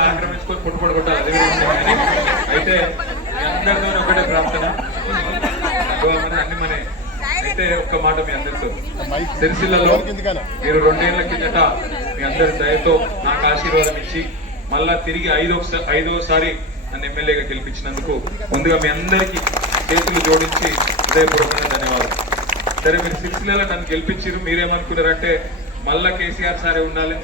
ఆక్రమించుకొని పుట్టుపడి కొట్టాలి అదే అయితే అందరితో ఒకటే ప్రార్థన అన్ని మన అయితే ఒక్క మాట మీ అందరితో సిరిసిల్లలో మీరు 2 ఏళ్ల కిందట మీ అందరి దయతో నాకు ఆశీర్వాదం ఇచ్చి మళ్ళా తిరిగి ఐదోసారి నన్ను ఎమ్మెల్యేగా గెలిపించినందుకు ముందుగా మీ అందరికీ చేతులు జోడించి హృదయపూర్వకంగా ధన్యవాదాలు. సరే మీరు సిరిసిల్లలో నన్ను గెలిపించారు, మీరేమనుకున్నారంటే మళ్ళా కేసీఆర్ సారే ఉండాలి,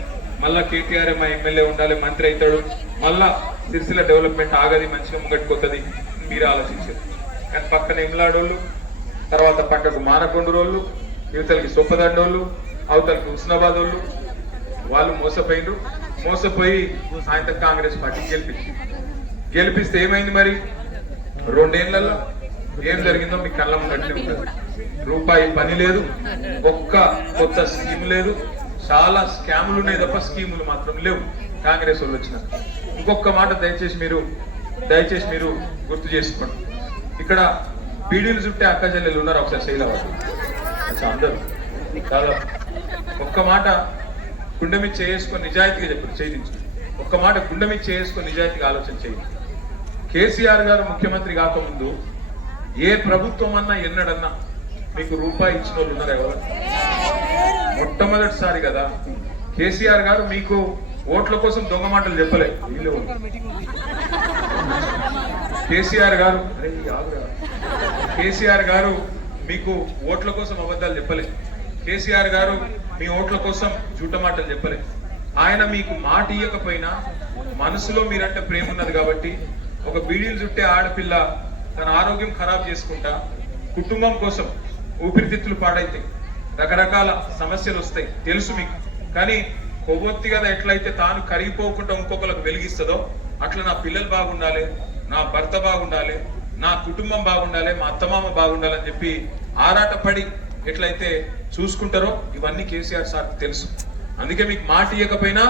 మళ్ళా కేటీఆర్ మా ఎమ్మెల్యే ఉండాలి, మంత్రి అవుతాడు, మళ్ళా సిరిసిల్ల డెవలప్మెంట్ ఆగది, మంచిగా ముంగట్టుకొస్తుంది మీరు ఆలోచించారు. కానీ పక్కన ఎమ్లాడోళ్ళు, తర్వాత పక్కకు మానకొండరోళ్ళు, యువతలకి సొప్పదండోళ్ళు, అవతలకి హుస్నాబాద్ వాళ్ళు, వాళ్ళు మోసపోయి ఆయన కాంగ్రెస్ పార్టీ గెలిపిస్తే ఏమైంది మరి 2 ఏళ్లలో ఏం జరిగిందో మీ కళ్ళ ముందట్నే ఉంటుంది. రూపాయి పని లేదు, ఒక్క కొత్త స్కీమ్ లేదు, చాలా స్కాములు ఉన్నాయి తప్ప స్కీములు మాత్రం లేవు కాంగ్రెస్ వాళ్ళు వచ్చిన. ఇంకొక మాట దయచేసి మీరు గుర్తు చేసుకోండి. ఇక్కడ బీడీలు చుట్టే అక్క చెల్లెలు ఉన్నారు, ఒకసారి శైలవాడు అందరూ చాలా ఒక్క మాట గుండె మీద చేసుకొని నిజాయితీగా చెప్పారు, చేయించు ఒక్క మాట గుండె మీద చేసుకొని నిజాయితీగా ఆలోచన చేయండి. కేసీఆర్ గారు ముఖ్యమంత్రి కాకముందు ఏ ప్రభుత్వం అన్నా ఎన్నడన్నా మీకు రూపాయి ఇచ్చిన వాళ్ళు ఉన్నారు ఎవరు? మొట్టమొదటిసారి కదా కేసీఆర్ గారు మీకు ఓట్ల కోసం దొంగ మాటలు చెప్పలే. వీళ్ళు కేసీఆర్ గారు మీకు ఓట్ల కోసం అబద్ధాలు చెప్పలే. కేసీఆర్ గారు మీ ఓట్ల కోసం జూట మాటలు చెప్పలే. ఆయన మీకు మాట ఇయ్యకపోయినా మనసులో మీరంటే ప్రేమ ఉన్నది కాబట్టి ఒక బీడీలు చుట్టే ఆడపిల్ల తన ఆరోగ్యం ఖరాబ్ చేసుకుంటా కుటుంబం కోసం ఊపిరితిత్తులు పాడైతాయి, రకరకాల సమస్యలు వస్తాయి తెలుసు మీకు. కానీ కొవ్వొత్తి కదా ఎట్లయితే తాను కరిగిపోకుండా ఇంకొకరికి వెలిగిస్తుందో అట్లా నా పిల్లలు బాగుండాలి, నా భర్త బాగుండాలి, నా కుటుంబం బాగుండాలి, మా అత్తమామ బాగుండాలని చెప్పి ఆరాటపడి ఎట్లయితే చూసుకుంటారో ఇవన్నీ కేసీఆర్ సార్ తెలుసు. అందుకే మీకు మాట ఇవ్వకపోయినా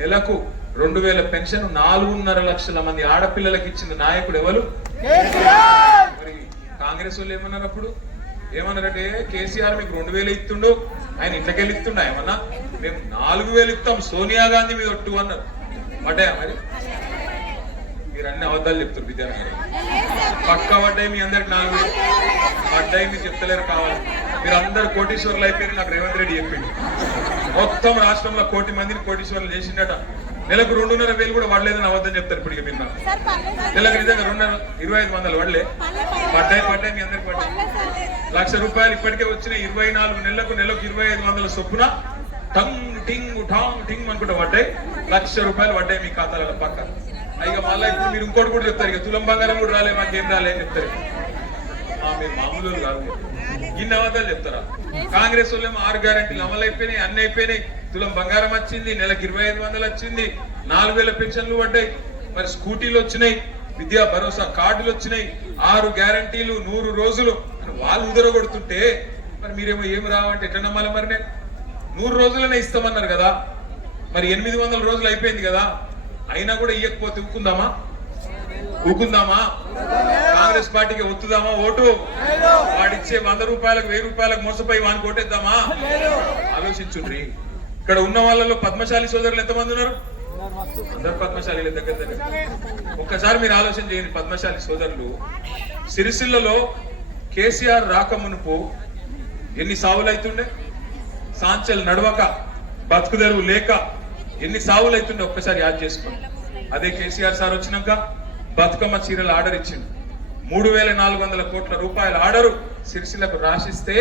నెలకు 2000 పెన్షన్ 4.5 లక్షల మంది ఆడపిల్లలకి ఇచ్చిన నాయకుడు ఎవరు? మరి కాంగ్రెస్ వాళ్ళు ఏమన్నారు అప్పుడు? ఏమన్నారంటే కేసీఆర్ మీకు 2000 ఇస్తుండు, ఆయన ఇంట్లోకెళ్ళి ఇస్తుండ ఏమన్నా, మేము 4000 ఇస్తాం, సోనియా గాంధీ మీద ఒట్టు అన్నారు. పడ్డాయా మరి? మీరు అన్ని అబద్ధాలు చెప్తారు విద్యార్థి. పక్కా పడ్డాయి మీ అందరికి 4000 పడ్డాయి, మీరు చెప్తలేరు కావాలి. మీరు అందరు కోటీశ్వర్లు అయిపోయారు, నాకు రేవంత్ రెడ్డి చెప్పింది. మొత్తం రాష్ట్రంలో 1 కోటి మందిని కోటీశ్వర్లు చేసిండట. నెలకు 2.5 కూడా పడలేదని అబద్ధం చెప్తారు ఇప్పుడు. మీరు నెలకు నిజంగా 2500 పడలే? పడ్డాయి మీ అందరికి పడ్డాయి. ₹1,00,000 ఇప్పటికే వచ్చిన 24 నెలలకు 2500 చొప్పున టంగ్ టింగ్ ఠాంగ్ టింగ్ అనుకుంటా పడ్డాయి. ₹1,00,000 పడ్డాయి మీ ఖాతాలలో పక్క. ఇక మళ్ళీ ఇప్పుడు మీరు ఇంకోటి కూడా చెప్తారు, ఇక తులం బంగారం కూడా రాలే, మాకేం రాలే అని చెప్తారు. మీరు మామూలు కాదు, ఇన్ని అబద్ధాలు చెప్తారా? కాంగ్రెస్ వాళ్ళేమో 6 గ్యారెంటీలు అమలు అయిపోయినాయి, అన్ని అయిపోయినాయి, తులం బంగారం వచ్చింది, నెలకు 2500 వచ్చింది, 4000 పెన్షన్లు పడ్డాయి, మరి స్కూటీలు వచ్చినాయి, విద్యా భరోసా కార్డులు వచ్చినాయి, 6 గ్యారెంటీలు 100 రోజులు వాళ్ళు ఉదరగొడుతుంటే మరి మీరేమో ఏమి రావంటే ఎట్లా నమ్మాలి? మరి నేను 100 రోజులనే ఇస్తామన్నారు కదా, మరి 800 రోజులు అయిపోయింది కదా, అయినా కూడా ఇవ్వకపోతే ఊకుందామా? కాంగ్రెస్ పార్టీకి ఒత్తుదామా ఓటు? వాడిచ్చే 100 రూపాయలకు 1000 రూపాయలకు మోసపోయి వానికి ఓటేద్దామా? ఆలోచించుండ్రి. ఇక్కడ ఉన్న వాళ్ళలో పద్మశాలి సోదరులు ఎంతమంది ఉన్నారు? అందరు పద్మశాలి దగ్గర. ఒక్కసారి మీరు ఆలోచన చేయండి. పద్మశాలి సోదరులు సిరిసిల్లలో కేసీఆర్ రాకమునుపు ఎన్ని సావులు అవుతుండే? సాంచల్ నడవక, బతుకుదెరువు లేక ఎన్ని సావులు అవుతుండే ఒక్కసారి యాద్ చేసుకోండి. అదే కేసీఆర్ సార్ వచ్చినాక బతుకమ్మ చీరలు ఆర్డర్ ఇచ్చిండు. 3,400 కోట్ల రూపాయల ఆర్డరు సిరిసిల్లకు రాసిస్తే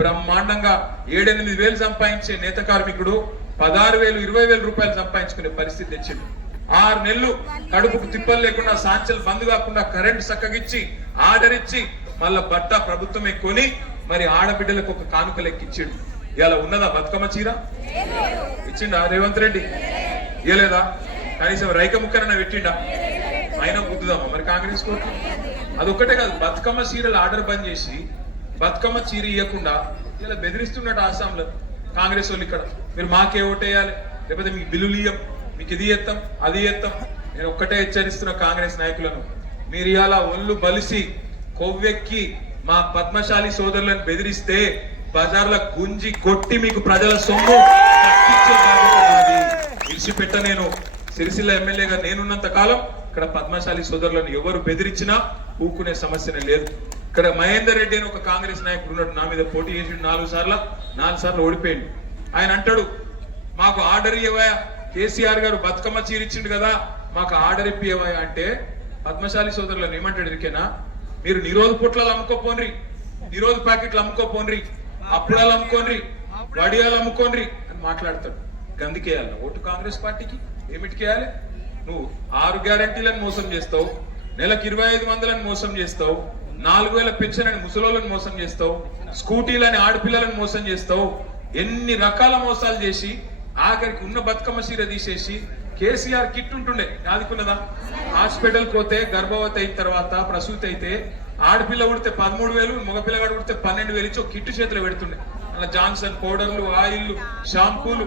బ్రహ్మాండంగా 7-8 వేలు సంపాదించే నేత కార్మికుడు 16,000 20,000 రూపాయలు సంపాదించుకునే పరిస్థితి తెచ్చిండు. 6 నెలలు కడుపుకు తిప్పలు లేకుండా, సాంచలు బంద్ కాకుండా కరెంట్ చక్కగిచ్చి ఆర్డర్ ఇచ్చి మళ్ళా బట్ట ప్రభుత్వమే కొని మరి ఆడబిడ్డలకు ఒక కానుక లెక్కిచ్చిండు. ఇలా ఉన్నదా బతుకమ్మ చీర? ఇచ్చిండా రేవంత్ రెడ్డి? ఇవ్వలేదా? కనీసం రైక ముక్కనన్నా పెట్టిండా? అయినా బుద్దుదామా మరి కాంగ్రెస్ కోర్టు? అదొక్కటే కాదు, బతుకమ్మ చీరలు ఆర్డర్ బంద్ చేసి బతుకమ్మ చీర ఇవ్వకుండా ఇలా బెదిరిస్తున్నట్టు ఆసాంలో కాంగ్రెస్ వాళ్ళు. ఇక్కడ మీరు మాకే ఓటేయాలి, లేకపోతే మీకు బిల్లులు ఇయ్యం, మీకు ఇది ఎత్తాం అది ఎత్తాం. నేను ఒక్కటే హెచ్చరిస్తున్న కాంగ్రెస్ నాయకులను, మీరు ఇలా ఒళ్ళు బలిసి కొవ్వెక్కి మా పద్మశాలి సోదరులను బెదిరిస్తే బజార్ల గుంజి కొట్టి మీకు ప్రజల సొమ్ము కట్టించే బాధ్యత నాది. విడిచిపెట్ట నేను సిరిసిల్ల ఎమ్మెల్యేగా నేనున్నంత కాలం ఇక్కడ పద్మశాలి సోదరులను ఎవరు బెదిరించినా ఊకునే సమస్యనే లేదు. ఇక్కడ మహేందర్ రెడ్డి అని ఒక కాంగ్రెస్ నాయకుడు ఉన్నాడు, నా మీద పోటీ చేసి 4 సార్లు ఓడిపోయింది. ఆయన అంటాడు, మాకు ఆర్డర్ ఇవ్వయా, కేసీఆర్ గారు బతుకమ్మ చీరిచ్చిండు కదా, మాకు ఆర్డర్ ఇప్పివా అంటే పద్మశాలి సోదరులను ఏమంటాడు ఇరికేనా, మీరు నిరోధ పొట్లాలు అమ్ముకోపోన్రి, నిరోధ ప్యాకెట్లు అమ్ముకోపోన్రి, అప్పుడాలు అమ్ముకోన్రి, వడియాలు అమ్ముకోన్రి అని మాట్లాడతాడు. గందుకేయాలి ఓటు కాంగ్రెస్ పార్టీకి? ఏమిటికేయాలి? నువ్వు 6 గ్యారంటీలను మోసం చేస్తావు, నెలకు 2500 మోసం చేస్తావు, 4000 పెన్షన్ అని ముసలోళ్ళని మోసం చేస్తావు, స్కూటీలని ఆడపిల్లలను మోసం చేస్తావు, ఎన్ని రకాల మోసాలు చేసి ఆఖరికి ఉన్న బతుకమ్మ చీర తీసేసి కేసీఆర్ కిట్ ఉంటుండే యాదుకున్నదా? హాస్పిటల్ పోతే గర్భవతి అయిన తర్వాత ప్రసూతి అయితే ఆడపిల్ల ఉడితే 13,000, మగపిల్లగాడు ఉడితే 12,000 ఇచ్చి ఒక కిట్టు చేతిలో పెడుతుండే. అలా జాన్సన్ పౌడర్లు, ఆయిల్, షాంపూలు,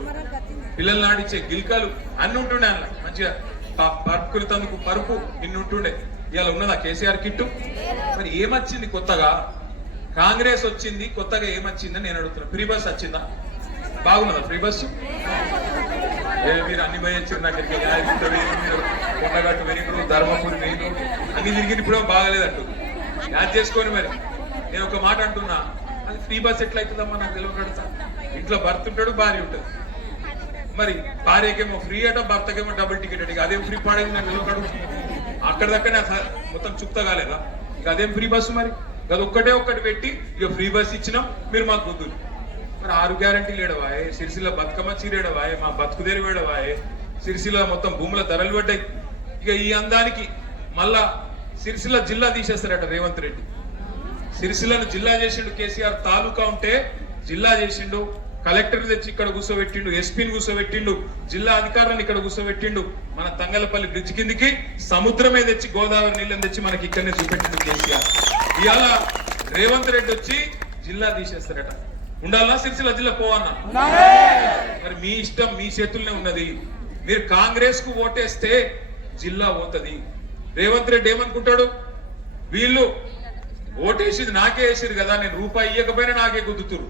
పిల్లలు నాడిచ్చే గిల్కాలు అన్ని ఉంటుండే. అలా మంచిగా పరుపులు తందుకు పరుపు ఇన్ని ఉంటుండే. ఇవాళ ఉన్నదా కేసీఆర్ కిట్టు? మరి ఏమొచ్చింది కొత్తగా? కాంగ్రెస్ వచ్చింది కొత్తగా, ఏమొచ్చిందని నేను అడుగుతున్నా. ఫ్రీ బస్ వచ్చిందా? బాగున్నదా ఫ్రీ బస్సు? మీరు అన్ని భయించారు నాకు. కొండగట్టు వెనుకలు, ధర్మపురి వెనుక అన్ని తిరిగి ఇప్పుడు బాగలేదంటు యాద్ చేసుకొని. మరి నేను ఒక మాట అంటున్నా, అది ఫ్రీ బస్ ఎట్లయితుందమ్మా నాకు తెలియకడతా. ఇంట్లో భర్త ఉంటాడు, భార్య ఉంటుంది. మరి భార్యకేమో ఫ్రీ అట, భర్తకేమో డబుల్ టికెట్ అడిగి అదేం ఫ్రీ పాడేది నాకు తెలియకడు. అక్కడిదక్కడనే మొత్తం చుక్త కాలేదా? ఇక అదేం ఫ్రీ బస్సు? మరి అది ఒక్కటి పెట్టి ఇక ఫ్రీ బస్ ఇచ్చినాం, మీరు మాకు గుద్దురు. మరి 6 గ్యారంటీలు ఏడవాయే, సిరిసిల్ల బతుకమ్మ చీరేడవాయే, మా బతుకుదేరి వేడవాయే, సిరిసిల్ల మొత్తం భూముల ధరలు పడ్డాయి. ఇక ఈ అందానికి మళ్ళా సిరిసిల్ల జిల్లా తీసేస్తారట రేవంత్ రెడ్డి. సిరిసిల్లను జిల్లా చేసిండు కేసీఆర్. తాలూకా ఉంటే జిల్లా చేసిండు, కలెక్టర్ తెచ్చి ఇక్కడ కూర్చోబెట్టిండు, ఎస్పీని కూర్చోబెట్టిండు, జిల్లా అధికారులను ఇక్కడ కూర్చోబెట్టిండు. మన తంగలపల్లి బ్రిడ్జ్ కిందికి సముద్రమే తెచ్చి, గోదావరి నీళ్ళని తెచ్చి మనకి ఇక్కడనే చూపెట్టిండు కేసీఆర్. ఇవాళ రేవంత్ రెడ్డి వచ్చి జిల్లా తీసేస్తారట. ఉండాలా సిరిసిల్ల జిల్లా పోవన్నా? మరి మీ ఇష్టం, మీ చేతుల్లోనే ఉన్నది. మీరు కాంగ్రెస్ కు ఓటేస్తే జిల్లా పోతుంది. రేవంత్ రెడ్డి ఏమనుకుంటాడు, వీళ్ళు ఓటేసింది నాకే వేసిరు కదా, నేను రూపాయి ఇవ్వకపోయినా నాకే గుద్దుతురు,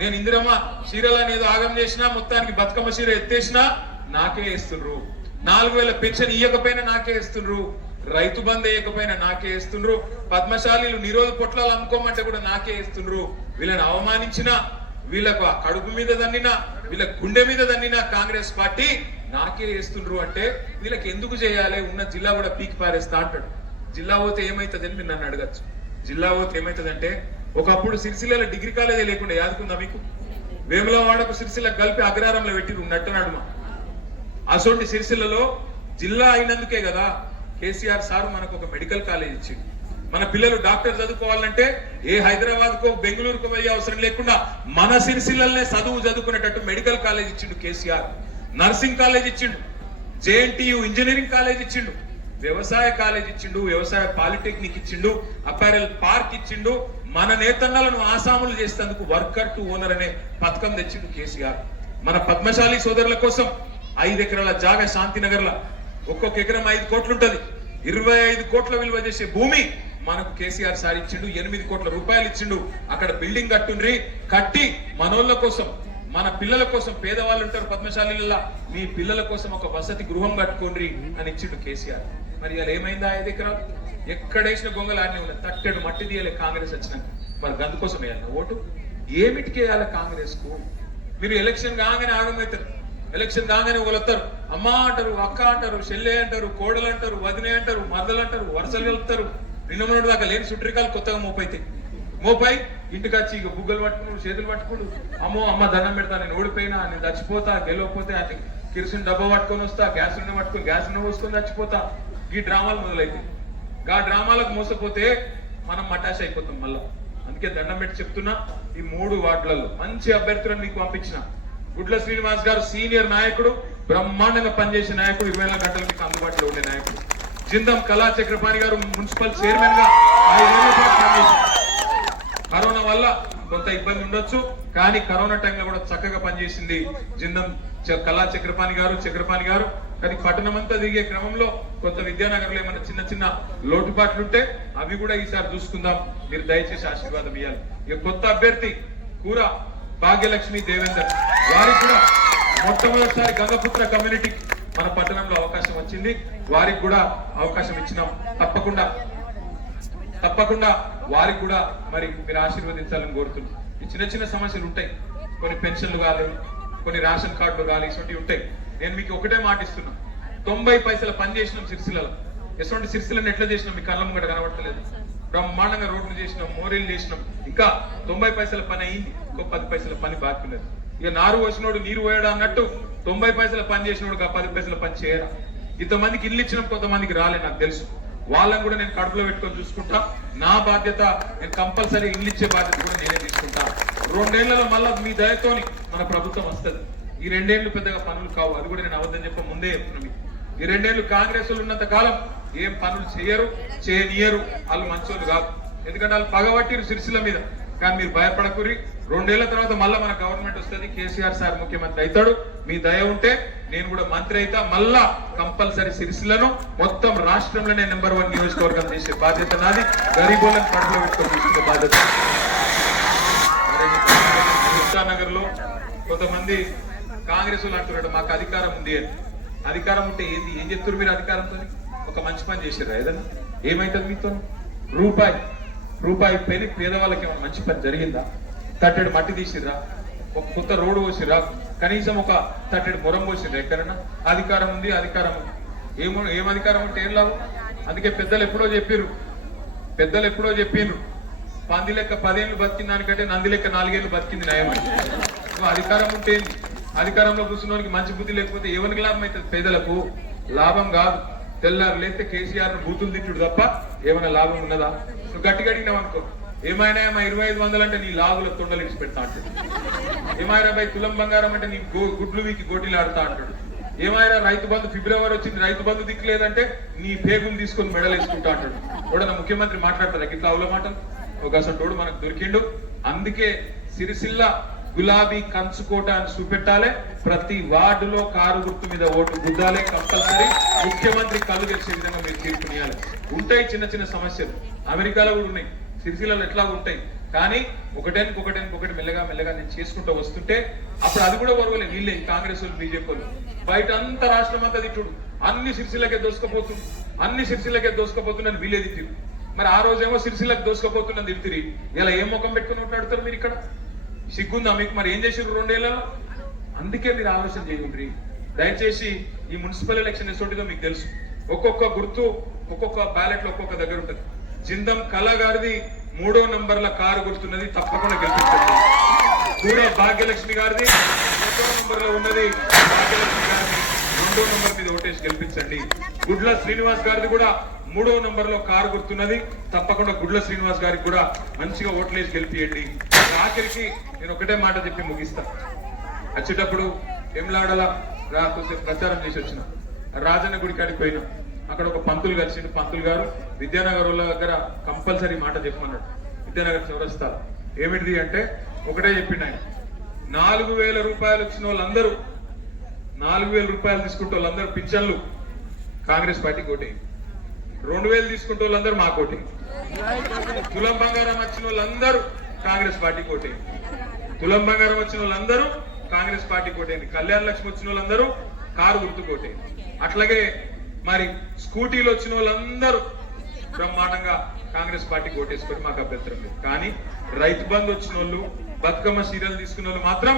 నేను ఇందిరమ్మ చీరలని ఏదో ఆగం చేసినా, మొత్తానికి బతుకమ్మ చీర ఎత్తేసినా నాకే వేస్తుండ్రు, 4000 పెన్షన్ ఇవ్వకపోయినా నాకే వేస్తుండ్రు, రైతు బంధు వేయకపోయినా నాకే వేస్తుండ్రు, పద్మశాలీలు నిరోధ పొట్లాలు అమ్ముకోమంటే కూడా నాకే వేస్తుండ్రు. వీళ్ళని అవమానించినా, వీళ్ళకు కడుపు మీద దన్నినా, వీళ్ళ గుండె మీద దన్నినా కాంగ్రెస్ పార్టీ నాకే వేస్తుండ్రు అంటే వీళ్ళకి ఎందుకు చేయాలి? ఉన్న జిల్లా కూడా పీకి పారేస్తా అంటాడు. జిల్లా పోతే ఏమైతుందని మీరు నన్ను అడగచ్చు. జిల్లా పోతే ఏమైతుందంటే, ఒకప్పుడు సిరిసిల్ల డిగ్రీ కాలేజీ లేకుండా యాదుకుందా మీకు? వేములవాడకు సిరిసిల్ల కలిపి అగ్రహారంలో పెట్టిరు నట్టనడుమ. అసోంటి సిరిసిల్లలో జిల్లా అయినందుకే కదా కేసీఆర్ సార్ మనకు ఒక మెడికల్ కాలేజ్ ఇచ్చింది. మన పిల్లలు డాక్టర్ చదువుకోవాలంటే ఏ హైదరాబాద్ కో బెంగళూరుకు పోయే అవసరం లేకుండా మన సిరిసిల్లనే చదువుకునేటట్టు మెడికల్ కాలేజ్ ఇచ్చిండు కేసీఆర్. నర్సింగ్ కాలేజ్ ఇచ్చిండు, జేఎన్టీయు ఇంజనీరింగ్ కాలేజ్ ఇచ్చిండు, వ్యవసాయ కాలేజ్ ఇచ్చిండు, వ్యవసాయ పాలిటెక్నిక్ ఇచ్చిండు, అపారెల్ పార్క్ ఇచ్చిండు. మన నేతన్నలను ఆసాములు చేసేందుకు వర్కర్ టు ఓనర్ అనే పథకం తెచ్చిండు కేసీఆర్. మన పద్మశాలి సోదరుల కోసం 5 ఎకరాల జాగా శాంతినగర్ ల ఒక్కొక్క ఎకరం 5 కోట్లు ఉంటది. 25 కోట్ల విలువ చేసే భూమి మనకు కేసీఆర్ సార్ ఇచ్చిండు. 8 కోట్ల రూపాయలు ఇచ్చిండు. అక్కడ బిల్డింగ్ కట్టుండ్రి, కట్టి మనోళ్ళ కోసం, మన పిల్లల కోసం, పేదవాళ్ళు ఉంటారు పద్మశాలీల, మీ పిల్లల కోసం ఒక వసతి గృహం కట్టుకోండి అని ఇచ్చిండు కేసీఆర్. మరి ఇలా ఏమైందా? 5 ఎకరాలు ఎక్కడేసిన గొంగలు ఆడనే ఉన్నాయి. తట్టెడు మట్టి తీయాలి కాంగ్రెస్ వచ్చినాక. మరి గందుకోసం వేయాలి ఓటు? ఏమిటికి వేయాలి కాంగ్రెస్ కు? మీరు ఎలక్షన్ కాగానే ఆగమవుతారు, ఎలక్షన్ కాగానే వస్తారు, అమ్మ అంటారు, అక్క అంటారు, చెల్లె అంటారు, కోడలు అంటారు, వదినే అంటారు, మరదలు అంటారు, వరుసలు కలుపుతారు. నిన్న దాకా లేని చుట్రికాలు కొత్తగా మోపై ఇంటికి వచ్చి ఇక బుగ్గలు పట్టుకున్నాడు, చేతులు పట్టుకుడు, అమ్మ దండం పెడతా, నేను ఓడిపోయినా, నేను చచ్చిపోతా, గెలవకపోతే అది కిరసన్ డబ్బా పట్టుకొని వస్తా, గ్యాస్ పట్టుకొని గ్యాస్ పోసుకొని చచ్చిపోతా. ఈ డ్రామాలు మొదలైతే ఆ డ్రామాలకు మోసపోతే మనం మటాష్ అయిపోతాం మళ్ళా. అందుకే దండం పెట్టి చెప్తున్నా, ఈ 3 వార్డులలో మంచి అభ్యర్థులను మీకు పంపించిన. గుడ్ల శ్రీనివాస్ గారు సీనియర్ నాయకుడు, బ్రహ్మాండంగా పనిచేసే నాయకుడు, 24 గంటలు మీకు అందుబాటులో ఉండే నాయకుడు. జిందం కళా చక్రపాణి గారు మున్సిపల్ చైర్మన్ గా 5 ఏళ్ల పాటు పనిచేశారు. కరోనా వల్ల కొంత ఇబ్బంది ఉండొచ్చు, కానీ కరోనా టైంలో కూడా చక్కగా పనిచేసింది జిందం కళా చక్రపాణి గారు. కానీ పట్టణం అంతా దిగే క్రమంలో కొత్త విద్యానగర్లో ఏమైనా చిన్న చిన్న లోటుపాట్లుంటే అవి కూడా ఈసారి చూసుకుందాం. మీరు దయచేసి ఆశీర్వాదం ఇవ్వాలి. ఇక కొత్త అభ్యర్థి కూర భాగ్యలక్ష్మి దేవేందర్ వారికి కూడా మొట్టమొదటిసారి గంగపుత్ర కమ్యూనిటీకి మన పట్టణంలో అవకాశం వచ్చింది. వారికి కూడా అవకాశం ఇచ్చినాం. తప్పకుండా వారికి కూడా మరి మీరు ఆశీర్వదించాలని కోరుతున్నాం. ఈ చిన్న చిన్న సమస్యలు ఉంటాయి, కొన్ని పెన్షన్లు కాలేదు, కొన్ని రేషన్ కార్డులు కాదు, ఇటువంటివి ఉంటాయి. నేను మీకు ఒకటే మాట ఇస్తున్నా, 90 పైసల పని చేసినాం సిరిసిల్లలో. ఎటువంటి సిరిసిల్లను ఎట్లా చేసినాం మీ కళ్ళం కూడా కనబడతలేదు. బ్రహ్మాండంగా రోడ్లు చేసినాం, మోరీలు చేసినాం. ఇంకా 90 పైసల పని అయింది, ఇంకో 10 పైసల పని బాకీ ఉన్నది. ఇక నారు వచ్చినోడు నీరు పోయాడు అన్నట్టు 90 పైసల పని చేసినోడు 10 పైసల పని చేయరా. ఇంతమందికి ఇల్లు ఇచ్చినాం, కొంతమందికి రాలే, నాకు తెలుసు. వాళ్ళని కూడా నేను కడుపులో పెట్టుకొని చూసుకుంటా. నా బాధ్యత, నేను కంపల్సరీ ఇల్లు ఇచ్చే బాధ్యత కూడా నేనే తీసుకుంటా. 2 ఏళ్లలో మళ్ళా మీ దయతోని మన ప్రభుత్వం వస్తుంది. ఈ 2 ఏళ్లు పెద్దగా పనులు కావు, అది కూడా నేను అబద్ధం చెప్ప ముందే చెప్తున్నా. ఈ 2 ఏళ్లు కాంగ్రెస్ ఉన్నంత కాలం ఏం పనులు చేయరు, చేయనియరు. వాళ్ళు మంచోళ్ళు కాదు, ఎందుకంటే వాళ్ళు పగబట్టిరు సిరిసిల్ల మీద. కానీ మీరు భయపడకురి, 2 ఏళ్ల తర్వాత మళ్ళా మన గవర్నమెంట్ వస్తుంది, కేసీఆర్ సార్ ముఖ్యమంత్రి అవుతాడు. మీ దయ ఉంటే నేను కూడా మంత్రి అయితా. మళ్ళా కంపల్సరీ సిరిసిల్లను మొత్తం రాష్ట్రంలోనే నెంబర్ 1 నియోజకవర్గం చేసే బాధ్యత నాది. గరీబులను కడుపులో పెట్టుకొని తీసుకునే బాధ్యత. నగర్ లో కొంతమంది కాంగ్రెస్ వాళ్ళు అంటున్నాడు మాకు అధికారం ఉంది అని. అధికారం ఉంటే ఏంది, ఏం చెప్తారు మీరు అధికారంతో? ఒక మంచి పని చేసిర్రా ఏదన్నా? ఏమైతుంది మీతో? రూపాయి పెళ్లి పేదవాళ్ళకి ఏమైనా మంచి పని జరిగిందా? తట్టెడు మట్టి తీసిర్రా, ఒక కొత్త రోడ్డు పోసిర్రా, కనీసం ఒక తట్టెడు మొరం పోసిర్రా ఎక్కడన్నా? అధికారం ఉంది, అధికారం ఉంది. ఏం అధికారం ఉంటే ఏం లాభం? అందుకే పెద్దలు ఎప్పుడో చెప్పిండ్రు పంది లెక్క 10 ఏళ్ళు బతికిన దానికంటే నంది లెక్క 4 ఏళ్ళు బతికింది నయమని. అధికారం ఉంటే అధికారంలో కూర్చున్నోనికి మంచి బుద్ధి లేకపోతే ఎవరికి లాభం అవుతుంది? పేదలకు లాభం కాదు. తెల్లారు లేస్తే కేసీఆర్ ను బూతులు తిట్టుడు తప్ప ఏమైనా లాభం ఉన్నదా? నువ్వు గట్టి అడిగినావు అనుకో, ఏమైనా 2500 అంటే నీ లాగుల తొండలు ఇచ్చి పెడతా అంటాడు. ఏమైనా బై తులం బంగారం అంటే నీ గుడ్లు వీకి గోటీలు ఆడుతా అంటాడు. ఏమైనా రైతు బంధు ఫిబ్రవరి వచ్చింది, రైతు బంధు దిక్కులేదంటే నీ పేగులు తీసుకొని మెడలు వేసుకుంటా అంటాడు. కూడా నా ముఖ్యమంత్రి మాట్లాడతారు ఇట్లా అవుల మాటలు. ఒక అసంటోడు మనకు దొరికిండు. అందుకే సిరిసిల్ల గులాబీ కంచుకోట అని చూపెట్టాలి. ప్రతి వార్డులో కారు గుర్తు మీద ఓటు గుద్దాలే కంపల్సరీ. ముఖ్యమంత్రి కళ్ళు తెరిచే విధంగా మీరు తీర్పునియాలి. ఉంటాయి చిన్న చిన్న సమస్యలు, అమెరికాలో కూడా ఉన్నాయి, సిరిసిల్లలో ఎట్లా ఉంటాయి. కానీ ఒకటి మెల్లగా నేను చేసుకుంటూ వస్తుంటే అప్పుడు అది కూడా వరవలే. వీళ్ళే కాంగ్రెస్ వాళ్ళు, బీజేపీ వాళ్ళు బయట అంతా రాష్ట్రం అంతా తిట్టుడు, అన్ని సిరిసిల్లకే దోసుకపోతుందని వీళ్ళే తిట్టిరు. మరి ఆ రోజేమో సిరిసిల్లకు దోసుకపోతుందని తిరిగి ఇలా ఏం ముఖం పెట్టుకుని మాట్లాడతారు మీరు? ఇక్కడ సిగ్గుందా మీకు? మరి ఏం చేసారు 2 ఏళ్లలో? అందుకే మీరు ఆలోచన చేయండి. దయచేసి ఈ మున్సిపల్ ఎలక్షన్ ఎసోటిదో మీకు తెలుసు. ఒక్కొక్క గుర్తు ఒక్కొక్క బ్యాలెట్ లో ఒక్కొక్క దగ్గర ఉంటుంది. జిందం కళ గారిది 3వ నంబర్ల కారు గుర్తున్నది, తప్పకుండా గెలిపించండి. కూడా భాగ్యలక్ష్మి గారిది 1వ నంబర్ లో ఉన్నది, భాగ్యలక్ష్మి గారిని 2వ నంబర్ మీద ఓటేసి గెలిపించండి. గుడ్ల శ్రీనివాస్ గారిది కూడా 3వ నంబర్ లో కారు గుర్తున్నది, తప్పకుండా గుడ్ల శ్రీనివాస్ గారికి కూడా మంచిగా ఓట్లేసి గెలిపియండి. ఆఖరికి నేను ఒకటే మాట చెప్పి ముగిస్తా. వచ్చేటప్పుడు ఎమ్లాడల కొంచెం ప్రచారం చేసి వచ్చిన రాజన్న గుడి కాడికి పోయినా. అక్కడ ఒక పంతులు కలిసిండు. పంతులు గారు విద్యానగర్ వాళ్ళ దగ్గర కంపల్సరీ మాట చెప్పమన్నాడు. విద్యానగర్ చౌరస్తా ఏమిటిది అంటే ఒకటే చెప్పిండు ఆయన, 4000 రూపాయలు వచ్చిన వాళ్ళందరూ, 4000 రూపాయలు తీసుకుంటే వాళ్ళందరూ పింఛన్లు కాంగ్రెస్ పార్టీకి ఓటేయండి. 2000 తీసుకుంటే వాళ్ళందరూ మా కోటి. తులం బంగారం వచ్చిన వాళ్ళందరూ కాంగ్రెస్ పార్టీ కోటేయండి. తులం బంగారం వచ్చిన వాళ్ళందరూ కాంగ్రెస్ పార్టీ కోటేయండి. కళ్యాణ లక్ష్మి వచ్చిన వాళ్ళందరూ కారు గుర్తు కోటేయండి. అట్లాగే మరి స్కూటీలు వచ్చిన వాళ్ళందరూ బ్రహ్మాండంగా కాంగ్రెస్ పార్టీ కోటేసుకొని మాకు అభ్యంతరం లేదు. కానీ రైతు బంధు వచ్చిన వాళ్ళు, బతుకమ్మ సీరియల్ తీసుకున్న వాళ్ళు మాత్రం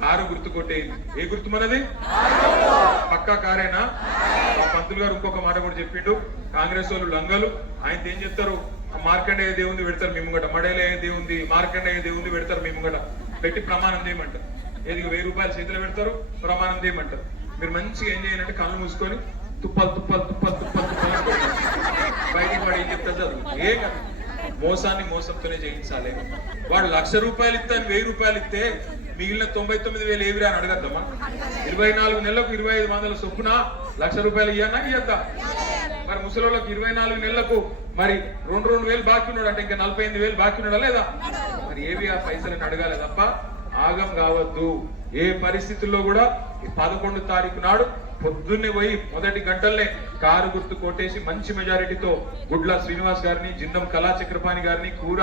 కారు గుర్తు కొట్టేయండి. ఏ గుర్తు మనది? పక్కా కారేనా? పంతులు గారు ఇంకొక మాట కూడా చెప్పిండు, కాంగ్రెస్ వాళ్ళు లంగలు. ఆయన ఏం చెప్తారు, మార్కండేయ దేవుంది పెడతారు మీ ముంగట, మడేలే దేవుంది, మార్కండేయ దేవుంది పెడతారు మీ ముంగట. పెట్టి ప్రమాణం చేయమంటారు. ఏది 1000 రూపాయలు చేతిలో పెడతారు, ప్రమాణం చేయమంటారు. మీరు మంచిగా ఏం చేయాలంటే కళ్ళు మూసుకొని తుప్పలు బయటికి వాడు ఏం చెప్తారు చదువు. ఏ కదా మోసాన్ని మోసంతోనే జయించాలి. వాడు 1,00,000 రూపాయలు ఇస్తే 1000 రూపాయలు ఇస్తే మిగిలిన 99,000 ఏవిరా అని అడగద్దామా? 24 నెలలకు 2500 చొప్పున 1,00,000 రూపాయలు ఇయ్యన్నా ఇయ్యద్దా? మరి ముసలోళ్ళకి 24 నెలలకు మరి 2,000 బాకీ ఉన్నాడు అంటే ఇంకా 48,000 బాకీ ఉన్నాడా లేదా? మరి ఏవి ఆ పైసలను అడగాలి తప్ప ఆగం కావద్దు. ఏ పరిస్థితుల్లో కూడా 11 తారీఖు నాడు పొద్దున్నే పోయి మొదటి గంటల్నే కారు గుర్తు కొట్టేసి మంచి మెజారిటీతో గుడ్ల శ్రీనివాస్ గారిని, జిందం కళా చక్రపాణి గారిని, కూర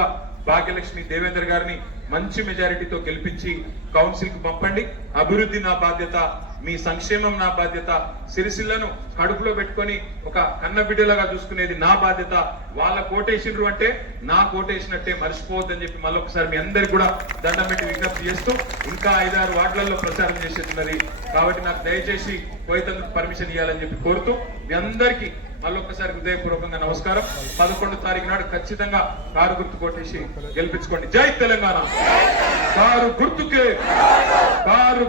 భాగ్యలక్ష్మి దేవేందర్ గారిని మంచి మెజారిటీతో గెలిపించి కౌన్సిల్ కు పంపండి. అభివృద్ధి నా బాధ్యత, మీ సంక్షేమం నా బాధ్యత, సిరిసిల్లను కడుపులో పెట్టుకొని ఒక కన్న బిడ్డలుగా చూసుకునేది నా బాధ్యత. వాళ్ళ కోటేసిండ్రు అంటే నా కోటేసినట్టే మర్చిపోవద్దని చెప్పి మళ్ళొకసారి మీ అందరికి కూడా దండం పెట్టి విజ్ఞప్తి చేస్తూ, ఇంకా 5-6 వార్డులలో ప్రచారం చేసేస్తున్నది కాబట్టి నాకు దయచేసి పోయేందుకు పర్మిషన్ ఇవ్వాలని చెప్పి కోరుతూ మీ అందరికీ మళ్ళొక్కసారి హృదయపూర్వకంగా నమస్కారం. 11వ తారీఖు నాడు ఖచ్చితంగా కారు గుర్తు కొట్టేసి గెలిపించుకోండి. జై తెలంగాణ. కారు గుర్తుకే కారు